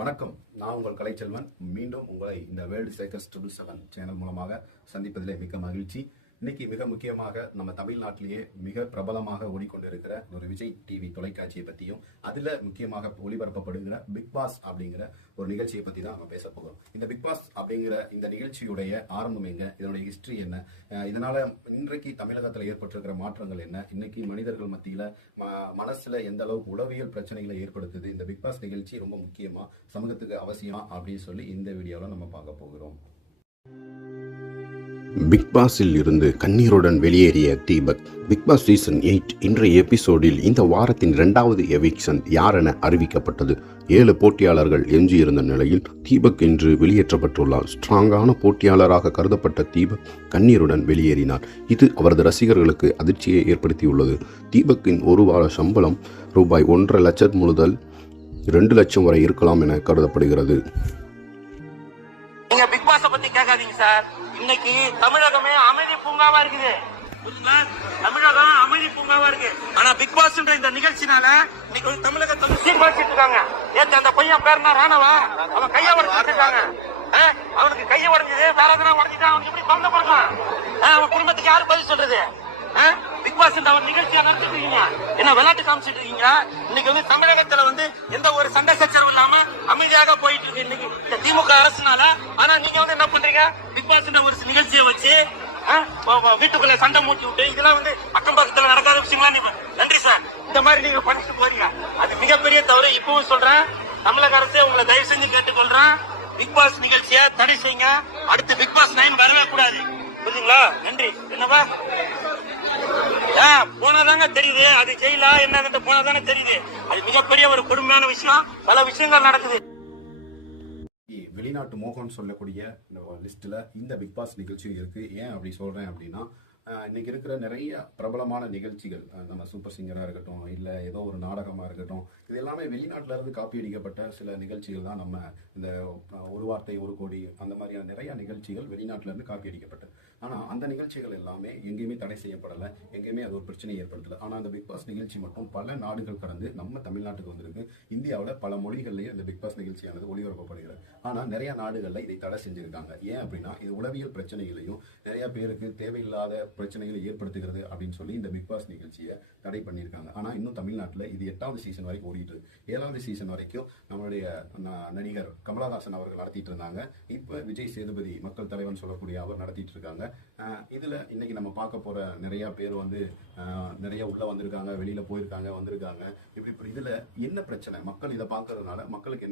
வணக்கம். நான் உங்கள் கலைச்செல்வன். மீண்டும் உங்களை இந்த வேர்ல்டு சேக்கர்ஸ் 777 சேனல் மூலமாக சந்திப்பதிலே மிக்க மகிழ்ச்சி. இன்னைக்கு மிக முக்கியமாக நம்ம தமிழ்நாட்டிலேயே மிக பிரபலமாக ஓடிக்கொண்டிருக்கிற ஒரு விஜய் டிவி தொலைக்காட்சியை பற்றியும் அதில் முக்கியமாக ஒளிபரப்பப்படுகிற பிக் பாஸ் அப்படிங்கிற ஒரு நிகழ்ச்சியை பற்றி தான் நம்ம பேச போகிறோம். இந்த பிக் பாஸ் அப்படிங்கிற இந்த நிகழ்ச்சியுடைய ஆரம்பம் எங்க, இதனுடைய ஹிஸ்டரி என்ன, இதனால இன்றைக்கு தமிழகத்தில் ஏற்பட்டிருக்கிற மாற்றங்கள் என்ன, இன்னைக்கு மனிதர்கள் மத்தியில் மனசுல எந்த அளவுக்கு உளவியல் பிரச்சனைகளை ஏற்படுத்துது, இந்த பிக் பாஸ் நிகழ்ச்சி ரொம்ப முக்கியமா, சமூகத்துக்கு அவசியமா அப்படின்னு சொல்லி இந்த வீடியோவில் நம்ம பார்க்க போகிறோம். பிக் பாஸில் இருந்து கண்ணீருடன் வெளியேறிய தீபக். பிக் பாஸ் சீசன் 8 இன்றைய எபிசோடில் இந்த வாரத்தின் 2வது எவிக்ஷன் யாரென அறிவிக்கப்பட்டது. 7 போட்டியாளர்கள் எஞ்சியிருந்த நிலையில் தீபக் இன்று வெளியேற்றப்பட்டுள்ளார். ஸ்ட்ராங்கான போட்டியாளராக கருதப்பட்ட தீபக் கண்ணீருடன் வெளியேறினார். இது அவரது ரசிகர்களுக்கு அதிர்ச்சியை ஏற்படுத்தியுள்ளது. தீபக்கின் ஒரு வார சம்பளம் ரூபாய் 1.5 லட்சம் முதல் 2 லட்சம் வரை இருக்கலாம் என கருதப்படுகிறது. நீங்க பிக் பாஸ பத்தி கேட்காதீங்க சார். இன்னைக்கு தமிழகமே அமைதி பூங்காவா இருக்குது. தமிழகம் அமைதி பூங்காவா இருக்கு. ஆனா பிக் பாஸ் இந்த நிகழ்ச்சினால இன்னைக்கு தமிழகத்தை சீர்குலைச்சிட்டு இருக்காங்க. ஏற்ற அந்த பையன் பேர் என்ன, ராணவா, அவன் கைய உடஞ்சிட்டு இருக்காங்க. அவனுக்கு கைய உடஞ்சது வேற எதனா உடஞ்சிட்டா அவனுக்கு எப்படி பங்கு கொடுக்கலாம்? அவன் குடும்பத்துக்கு யாரு பதில் சொல்றது? பிக் பாஸ் அவர் நிகழ்ச்சியா நடத்திட்டு இருக்கீங்க, என்ன விளையாட்டு காமிச்சிட்டு இருக்கீங்க? இன்னைக்கு தமிழகத்துல எந்த ஒரு சண்டை சச்சரவு இல்லாம அமைதியாக போயிட்டு இருக்கு இன்னைக்கு இந்த திமுக அரசுனால. ஆனா நீங்க என்ன பண்றீங்க? பிக் பாஸ் ஒரு நிகழ்ச்சியை வச்சு வீட்டுக்குள்ள சண்டை மூட்டி விட்டு இதெல்லாம் அக்கம் பக்கத்துல நடக்காத விஷயங்களா? நன்றி சார். இந்த மாதிரி நீங்க பண்ணிட்டு போறீங்க, அது மிகப்பெரிய தவறு. இப்பவும் சொல்றேன், தமிழக அரசு உங்களை தயவு செஞ்சு கேட்டுக்கொள்றேன், பிக் பாஸ் நிகழ்ச்சியை தடை செய்யுங்க. அடுத்து பிக் பாஸ் 9 வரவே கூடாது, புரியுதுங்களா? நன்றி. என்னவா போனாதாங்க தெரியுது, அது ஜெயிலா என்ன போனாதானே தெரியுது. அது மிகப்பெரிய ஒரு கொடுமையான விஷயம். பல விஷயங்கள் நடக்குது. வெளிநாட்டு மோகன் சொல்லக்கூடிய இந்த லிஸ்ட்ல இந்த பிக் பாஸ் நிகழ்ச்சியும் இருக்கு. ஏன் அப்படி சொல்றேன் அப்படின்னா, இன்னைக்கு இருக்கிற நிறைய பிரபலமான நிகழ்ச்சிகள், நம்ம சூப்பர் சிங்கரா இருக்கட்டும், இல்ல ஏதோ ஒரு நாடகமா இருக்கட்டும், இது எல்லாமே வெளிநாட்டுல இருந்து காப்பி அடிக்கப்பட்ட சில நிகழ்ச்சிகள் தான். நம்ம இந்த ஒரு வார்த்தை ஒரு கோடி அந்த மாதிரியான நிறைய நிகழ்ச்சிகள் வெளிநாட்டுல இருந்து காப்பி அடிக்கப்பட்டது. ஆனா அந்த நிகழ்ச்சிகள் எல்லாமே எங்கேயுமே தடை செய்யப்படலை, எங்கேயுமே அது ஒரு பிரச்சனையை ஏற்படுத்தல. ஆனா அந்த பிக் பாஸ் நிகழ்ச்சி மட்டும் பல நாடுகள் கடந்து நம்ம தமிழ்நாட்டுக்கு வந்திருக்கு. இந்தியாவில் பல மொழிகள்லயே இந்த பிக் பாஸ் நிகழ்ச்சியானது ஒளிபரப்பப்படுகிறது. ஆனா நிறைய நாடுகள்ல இதை தடை செஞ்சிருக்காங்க. ஏன் அப்படின்னா, இது உளவியல் பிரச்சனைகளையும் நிறைய பேருக்கு தேவையில்லாத பிரச்சனைகளை ஏற்படுத்துகிறது அப்படின்னு சொல்லி இந்த பிக் பாஸ் நிகழ்ச்சியை தடை பண்ணியிருக்காங்க. ஆனா இன்னும் தமிழ்நாட்டில் இது 8வது சீசன் வரைக்கும் ஓடிட்டு இருக்கு. 7வது சீசன் வரைக்கும் நம்மளுடைய நடிகர் கமலஹாசன் அவர்கள் நடத்திட்டு இருந்தாங்க. இப்ப விஜய் சேதுபதி, மக்கள் தலைவன் சொல்லக்கூடிய அவர் நடத்திட்டு இருக்காங்க. இதுல இன்னைக்கு நம்ம பார்க்க போற நிறைய பேர் நிறைய உள்ள வந்திருக்காங்க, வெளியில போயிருக்காங்க, வந்திருக்காங்க. இப்படி இதுல என்ன பிரச்சனை, மக்கள் இதை பார்க்கறதுனால மக்களுக்கு என்ன